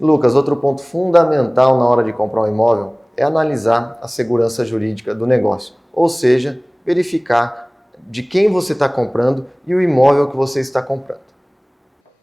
Lucas, outro ponto fundamental na hora de comprar um imóvel é analisar a segurança jurídica do negócio, ou seja, verificar de quem você está comprando e o imóvel que você está comprando.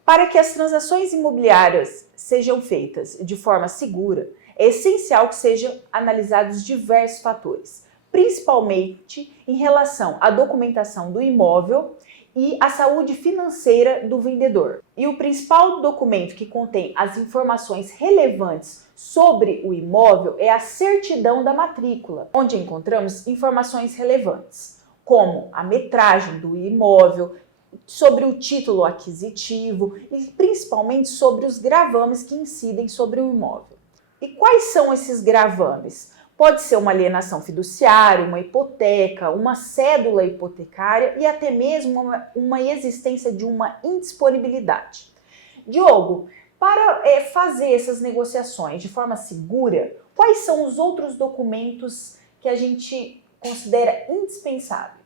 Para que as transações imobiliárias sejam feitas de forma segura, é essencial que sejam analisados diversos fatores, principalmente em relação à documentação do imóvel e à saúde financeira do vendedor. E o principal documento que contém as informações relevantes sobre o imóvel é a certidão da matrícula, onde encontramos informações relevantes, como a metragem do imóvel, sobre o título aquisitivo e principalmente sobre os gravames que incidem sobre o imóvel. E quais são esses gravames? Pode ser uma alienação fiduciária, uma hipoteca, uma cédula hipotecária e até mesmo uma existência de uma indisponibilidade. Diogo, para fazer essas negociações de forma segura, quais são os outros documentos que a gente considera indispensáveis?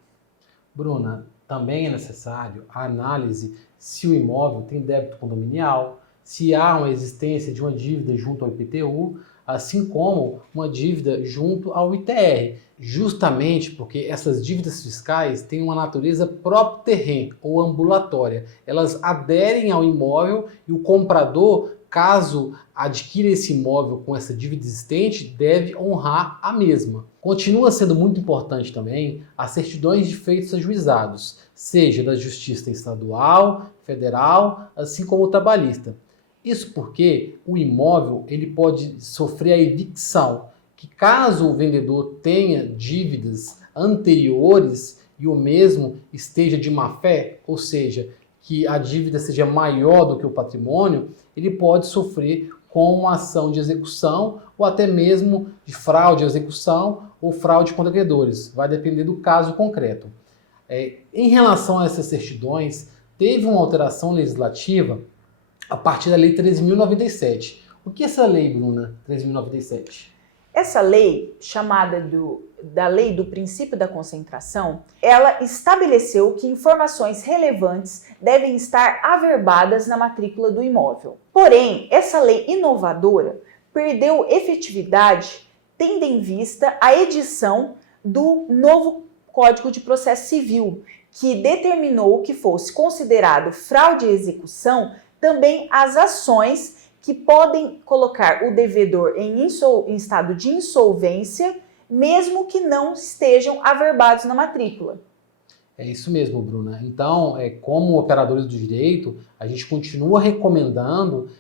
Bruna, também é necessário a análise se o imóvel tem débito condominial, se há uma existência de uma dívida junto ao IPTU, assim como uma dívida junto ao ITR, justamente porque essas dívidas fiscais têm uma natureza próprio terreno ou ambulatória. Elas aderem ao imóvel e o comprador, caso adquira esse imóvel com essa dívida existente, deve honrar a mesma. Continua sendo muito importante também as certidões de feitos ajuizados, seja da Justiça Estadual, Federal, assim como trabalhista. Isso porque o imóvel ele pode sofrer a evicção, que caso o vendedor tenha dívidas anteriores e o mesmo esteja de má fé, ou seja, que a dívida seja maior do que o patrimônio, ele pode sofrer com uma ação de execução ou até mesmo de fraude à execução ou fraude contra credores. Vai depender do caso concreto. Em relação a essas certidões, teve uma alteração legislativa a partir da Lei 13.097. O que é essa lei, Bruna, 13.097? Essa lei, chamada da Lei do Princípio da Concentração, ela estabeleceu que informações relevantes devem estar averbadas na matrícula do imóvel. Porém, essa lei inovadora perdeu efetividade tendo em vista a edição do novo Código de Processo Civil, que determinou que fosse considerado fraude à execução também as ações que podem colocar o devedor em estado de insolvência, mesmo que não estejam averbados na matrícula. É isso mesmo, Bruna. Então, como operadores do direito, a gente continua recomendando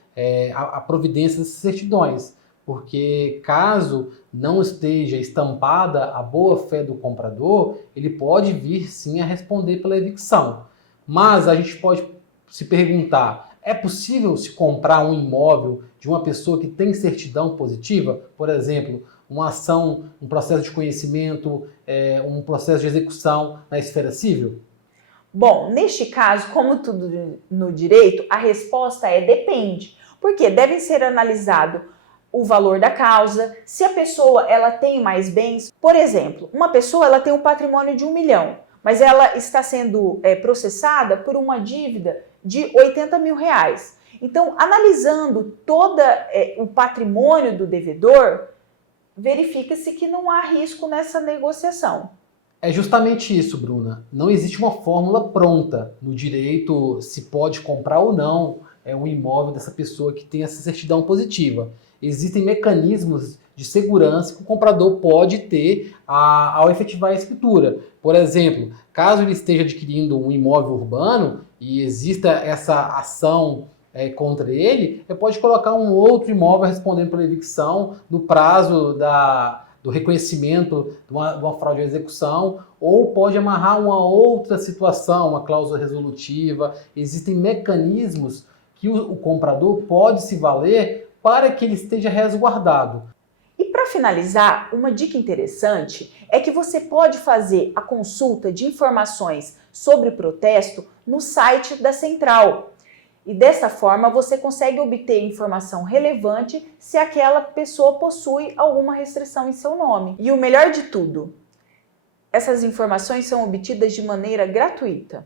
a providência dessas certidões, porque caso não esteja estampada a boa-fé do comprador, ele pode vir sim a responder pela evicção. Mas a gente pode se perguntar, é possível se comprar um imóvel de uma pessoa que tem certidão positiva? Por exemplo, uma ação, um processo de conhecimento, um processo de execução na esfera civil? Bom, neste caso, como tudo no direito, a resposta é depende, porque devem ser analisado o valor da causa, se a pessoa ela tem mais bens. Por exemplo, uma pessoa ela tem um patrimônio de 1 milhão, mas ela está sendo processada por uma dívida de 80 mil reais. Então, analisando todo o patrimônio do devedor, verifica-se que não há risco nessa negociação. É justamente isso, Bruna. Não existe uma fórmula pronta no direito se pode comprar ou não um imóvel dessa pessoa que tem essa certidão positiva. Existem mecanismos de segurança que o comprador pode ter ao efetivar a escritura. Por exemplo, caso ele esteja adquirindo um imóvel urbano e exista essa ação contra ele pode colocar um outro imóvel respondendo pela evicção no prazo do reconhecimento de uma fraude à execução, ou pode amarrar uma outra situação, uma cláusula resolutiva. Existem mecanismos que o comprador pode se valer para que ele esteja resguardado. E para finalizar, uma dica interessante é que você pode fazer a consulta de informações sobre o protesto no site da Central. E dessa forma você consegue obter informação relevante se aquela pessoa possui alguma restrição em seu nome. E o melhor de tudo, essas informações são obtidas de maneira gratuita.